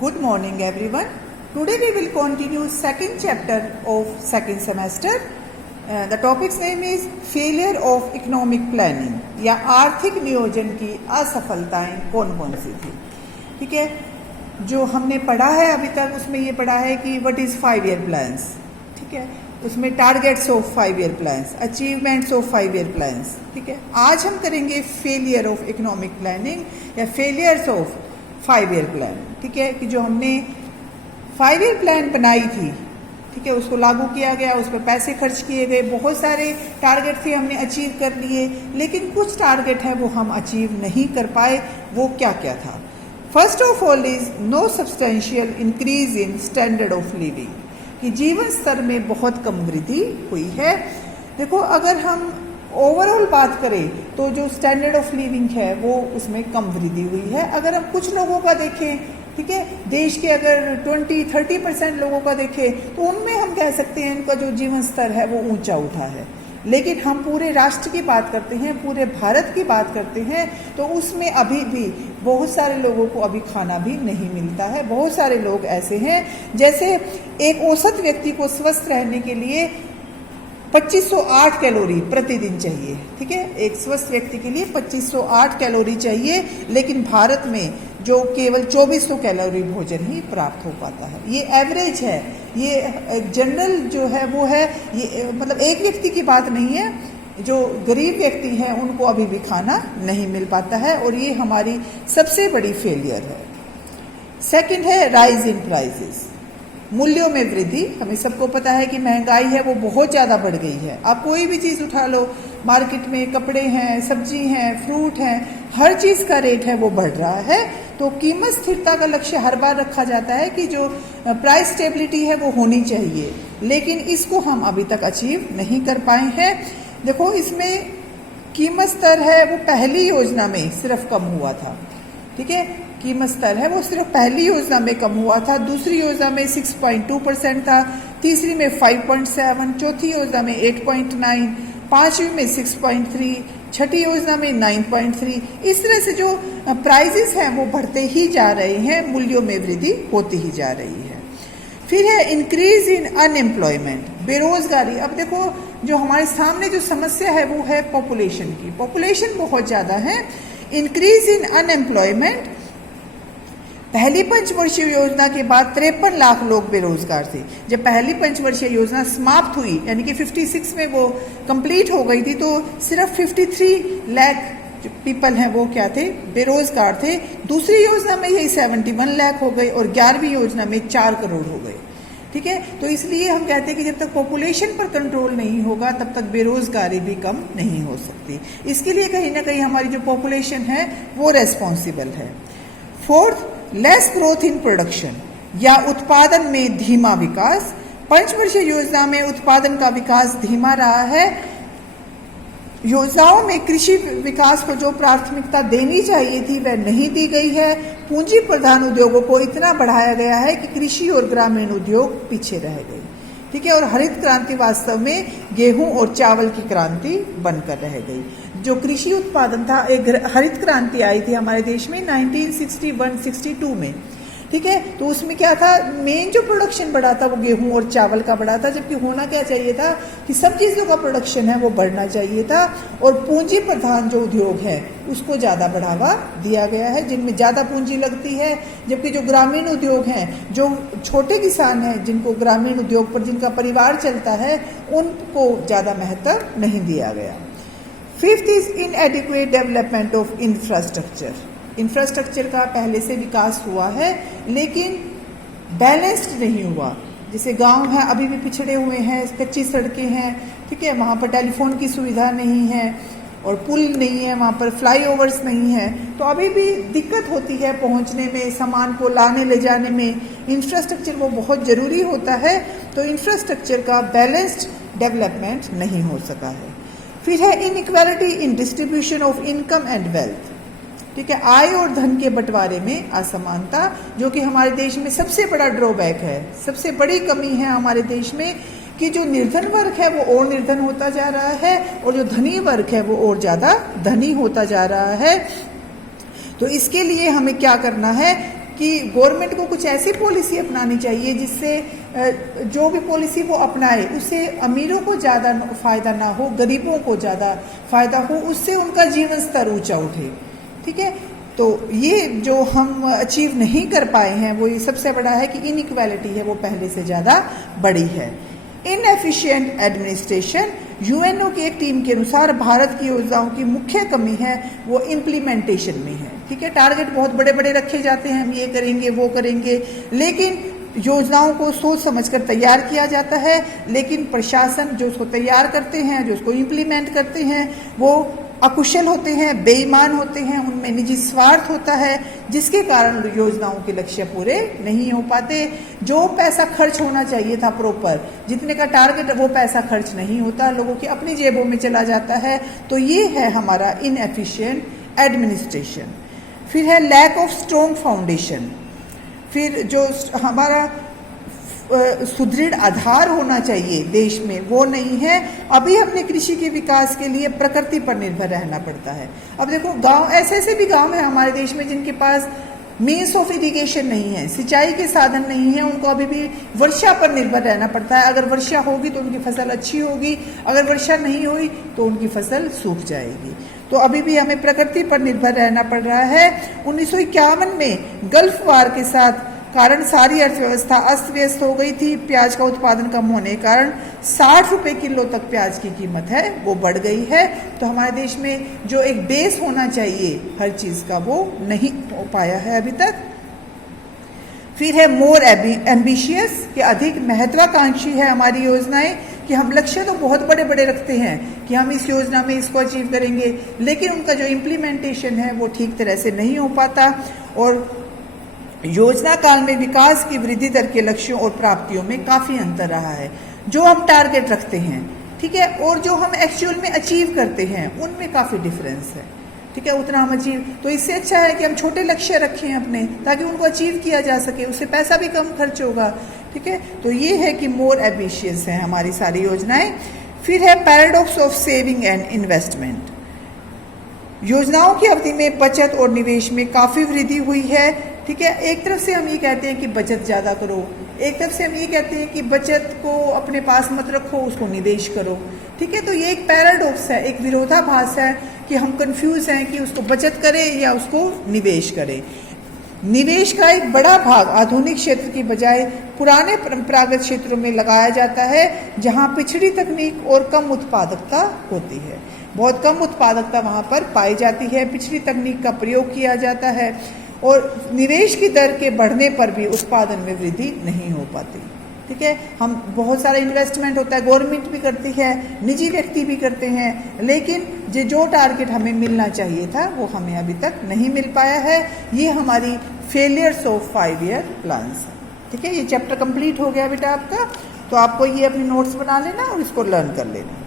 Good morning everyone. Today we will continue second chapter of second semester. The topic's name is failure of economic planning या आर्थिक नियोजन की असफलताएं कौन कौन सी थी। ठीक है, जो हमने पढ़ा है अभी तक उसमें ये पढ़ा है कि व्हाट इज़ 5 ईयर प्लान्स। ठीक है, उसमें targets of 5 year plans, achievements of 5 year plans. ठीक है, आज हम करेंगे फेलियर ऑफ इकोनॉमिक प्लानिंग या फेलियर्स ऑफ 5 ईयर प्लान। ठीक है, कि जो हमने 5 ईयर प्लान बनाई थी, ठीक है, उसको लागू किया गया, उस पर पैसे खर्च किए गए, बहुत सारे टारगेट थे हमने अचीव कर लिए, लेकिन कुछ टारगेट है वो हम अचीव नहीं कर पाए। वो क्या क्या था? First of all is no substantial increase in standard of living, कि जीवन स्तर में बहुत कम वृद्धि हुई है। देखो, अगर हम ओवरऑल बात करें तो जो स्टैंडर्ड ऑफ लिविंग है वो उसमें कम वृद्धि हुई है। अगर हम कुछ लोगों का देखें, ठीक है, देश के अगर 20-30% लोगों का देखें तो उनमें हम कह सकते हैं इनका जो जीवन स्तर है वो ऊंचा उठा है। लेकिन हम पूरे राष्ट्र की बात करते हैं, पूरे भारत की बात करते हैं, तो उसमें अभी भी बहुत सारे लोगों को अभी खाना भी नहीं मिलता है। बहुत सारे लोग ऐसे हैं, जैसे एक औसत व्यक्ति को स्वस्थ रहने के लिए 2508 कैलोरी प्रतिदिन चाहिए। ठीक है, एक स्वस्थ व्यक्ति के लिए 2508 कैलोरी चाहिए, लेकिन भारत में जो केवल 2400 कैलोरी भोजन ही प्राप्त हो पाता है। ये एवरेज है, ये जनरल जो है वो है, ये मतलब एक व्यक्ति की बात नहीं है। जो गरीब व्यक्ति हैं उनको अभी भी खाना नहीं मिल पाता है, और ये हमारी सबसे बड़ी फेलियर है। सेकंड है राइज इन प्राइसेस, मूल्यों में वृद्धि। हमें सबको पता है कि महंगाई है वो बहुत ज़्यादा बढ़ गई है। आप कोई भी चीज़ उठा लो, मार्केट में कपड़े हैं, सब्जी हैं, फ्रूट हैं, हर चीज़ का रेट है वो बढ़ रहा है। तो कीमत स्थिरता का लक्ष्य हर बार रखा जाता है कि जो प्राइस स्टेबिलिटी है वो होनी चाहिए, लेकिन इसको हम अभी तक अचीव नहीं कर पाए हैं। देखो, इसमें कीमत स्तर है वो पहली योजना में सिर्फ कम हुआ था। ठीक है, कीमत स्तर है वो सिर्फ पहली योजना में कम हुआ था, दूसरी योजना में 6.2% था, तीसरी में 5.7, चौथी योजना में 8.9, पांचवी में 6.3, छठी योजना में 9.3। इस तरह से जो प्राइजेस हैं वो बढ़ते ही जा रहे हैं, मूल्यों में वृद्धि होती ही जा रही है। फिर है इंक्रीज इन अनएम्प्लॉयमेंट, बेरोजगारी। अब देखो, जो हमारे सामने जो समस्या है वो है पॉपुलेशन की। पॉपुलेशन बहुत ज़्यादा है। इंक्रीज इन अनएम्प्लॉयमेंट, पहली पंचवर्षीय योजना के बाद 53 लाख लोग बेरोजगार थे। जब पहली पंचवर्षीय योजना समाप्त हुई, यानी कि 56 में वो कंप्लीट हो गई थी, तो सिर्फ 53 लाख जो पीपल हैं वो क्या थे? बेरोजगार थे। दूसरी योजना में यही 71 लाख हो गए, और 11वीं योजना में 4 करोड़ हो गए। ठीक है, तो इसलिए हम कहते हैं कि जब तक पॉपुलेशन पर कंट्रोल नहीं होगा तब तक बेरोजगारी भी कम नहीं हो सकती। इसके लिए कहीं ना कहीं हमारी जो पॉपुलेशन है वो रेस्पॉन्सिबल है। Fourth, less growth in production या उत्पादन में धीमा विकास। पंचवर्षीय योजना में उत्पादन का विकास धीमा रहा है। योजनाओं में कृषि विकास को जो प्राथमिकता देनी चाहिए थी वह नहीं दी गई है। पूंजी प्रधान उद्योगों को इतना बढ़ाया गया है कि कृषि और ग्रामीण उद्योग पीछे रह गए। ठीक है, और हरित क्रांति वास्तव में गेहूं और चावल की क्रांति बनकर रह गई। जो कृषि उत्पादन था, एक हरित क्रांति आई थी हमारे देश में 1961-62 में। ठीक है, तो उसमें क्या था? मेन जो प्रोडक्शन बढ़ा था वो गेहूं और चावल का बढ़ा था, जबकि होना क्या चाहिए था कि सब चीज़ों का प्रोडक्शन है वो बढ़ना चाहिए था, और पूंजी प्रधान जो उद्योग है उसको ज़्यादा बढ़ावा दिया गया है, जिनमें ज़्यादा पूंजी लगती है। जबकि जो ग्रामीण उद्योग हैं, जो छोटे किसान हैं, जिनको ग्रामीण उद्योग पर जिनका परिवार चलता है, उनको ज़्यादा महत्व नहीं दिया गया। Fifth is इनएडिक्वेट development of infrastructure. Infrastructure का पहले से विकास हुआ है लेकिन बैलेंस्ड नहीं हुआ। जैसे गांव है अभी भी पिछड़े हुए हैं, कच्ची सड़कें हैं, ठीक है, वहाँ पर टेलीफोन की सुविधा नहीं है, और पुल नहीं है, वहाँ पर फ्लाईओवर्स नहीं है, तो अभी भी दिक्कत होती है पहुँचने में, सामान को लाने ले जाने में। इंफ्रास्ट्रक्चर वो बहुत ज़रूरी होता है, तो इंफ्रास्ट्रक्चर का बैलेंस्ड डेवलपमेंट नहीं हो सका है। फिर है inequality in distribution of income and wealth. ठीक है, आय और धन के बंटवारे में असमानता, जो कि हमारे देश में सबसे बड़ा ड्रॉबैक है, सबसे बड़ी कमी है हमारे देश में, कि जो निर्धन वर्ग है वो और निर्धन होता जा रहा है, और जो धनी वर्ग है वो और ज़्यादा धनी होता जा रहा है। तो इसके लिए हमें क्या करना है? कि गवर्नमेंट को कुछ ऐसी पॉलिसी अपनानी चाहिए जिससे जो भी पॉलिसी वो अपनाए उससे अमीरों को ज़्यादा फ़ायदा ना हो, गरीबों को ज़्यादा फ़ायदा हो, उससे उनका जीवन स्तर ऊंचा उठे। ठीक है, तो ये जो हम अचीव नहीं कर पाए हैं वो ये सबसे बड़ा है कि इनइक्वालिटी है वो पहले से ज़्यादा बड़ी है। इनएफिशिएंट एडमिनिस्ट्रेशन, यूएनओ की एक टीम के अनुसार भारत की योजनाओं की मुख्य कमी है वो इम्प्लीमेंटेशन में है। ठीक है, टारगेट बहुत बड़े बड़े रखे जाते हैं, हम ये करेंगे वो करेंगे, लेकिन योजनाओं को सोच समझकर तैयार किया जाता है, लेकिन प्रशासन जो उसको तैयार करते हैं, जो उसको इम्प्लीमेंट करते हैं, वो अकुशल होते हैं, बेईमान होते हैं, उनमें निजी स्वार्थ होता है, जिसके कारण योजनाओं के लक्ष्य पूरे नहीं हो पाते। जो पैसा खर्च होना चाहिए था प्रॉपर, जितने का टारगेट वो पैसा खर्च नहीं होता, लोगों की अपनी जेबों में चला जाता है। तो ये है हमारा इनएफिशिएंट एडमिनिस्ट्रेशन। फिर है लैक ऑफ स्ट्रॉन्ग फाउंडेशन। फिर जो हमारा सुदृढ़ आधार होना चाहिए देश में वो नहीं है। अभी हमने कृषि के विकास के लिए प्रकृति पर निर्भर रहना पड़ता है। अब देखो गांव, ऐसे ऐसे भी गांव हैं हमारे देश में जिनके पास मीन्स ऑफ इरिगेशन नहीं है, सिंचाई के साधन नहीं है, उनको अभी भी वर्षा पर निर्भर रहना पड़ता है। अगर वर्षा होगी तो उनकी फसल अच्छी होगी, अगर वर्षा नहीं हुई तो उनकी फसल सूख जाएगी। तो अभी भी हमें प्रकृति पर निर्भर रहना पड़ रहा है। 1951 में गल्फ वार के साथ कारण सारी अर्थव्यवस्था अस्त व्यस्त हो गई थी। प्याज का उत्पादन कम होने के कारण 60 रुपये किलो तक प्याज की कीमत है वो बढ़ गई है। तो हमारे देश में जो एक बेस होना चाहिए हर चीज़ का वो नहीं हो पाया है अभी तक। फिर है मोर एम्बिशियस, कि अधिक महत्वाकांक्षी है हमारी योजनाएं, कि हम लक्ष्य तो बहुत बड़े बड़े रखते हैं कि हम इस योजना में इसको अचीव करेंगे, लेकिन उनका जो इम्प्लीमेंटेशन है वो ठीक तरह से नहीं हो पाता। और योजना काल में विकास की वृद्धि दर के लक्ष्यों और प्राप्तियों में काफ़ी अंतर रहा है। जो हम टारगेट रखते हैं, ठीक है, और जो हम एक्चुअल में अचीव करते हैं उनमें काफ़ी डिफरेंस है। ठीक है, उतना हम अचीव, तो इससे अच्छा है कि हम छोटे लक्ष्य रखें अपने, ताकि उनको अचीव किया जा सके, उससे पैसा भी कम खर्च होगा। ठीक है, तो ये है कि मोर एम्बिशियस है हमारी सारी योजनाएं। फिर है paradox of saving and investment. योजनाओं की अवधि में बचत और निवेश में काफ़ी वृद्धि हुई है। ठीक है, एक तरफ से हम ये कहते हैं कि बचत ज़्यादा करो, एक तरफ से हम ये कहते हैं कि बचत को अपने पास मत रखो, उसको निवेश करो। ठीक है, तो ये एक पैराडॉक्स है, एक विरोधाभास है कि हम कंफ्यूज हैं कि उसको बचत करें या उसको निवेश करें। निवेश का एक बड़ा भाग आधुनिक क्षेत्र की बजाय पुराने परंपरागत क्षेत्रों में लगाया जाता है, जहां पिछड़ी तकनीक और कम उत्पादकता होती है। बहुत कम उत्पादकता वहां पर पाई जाती है, पिछड़ी तकनीक का प्रयोग किया जाता है, और निवेश की दर के बढ़ने पर भी उत्पादन में वृद्धि नहीं हो पाती। ठीक है, हम बहुत सारा इन्वेस्टमेंट होता है, गवर्नमेंट भी करती है, निजी व्यक्ति भी करते हैं, लेकिन जो टारगेट हमें मिलना चाहिए था वो हमें अभी तक नहीं मिल पाया है। ये हमारी फेलियर्स ऑफ 5 ईयर प्लान्स है। ठीक है, ये चैप्टर कंप्लीट हो गया बेटा आपका, तो आपको ये अपनी नोट्स बना लेना और इसको लर्न कर लेना।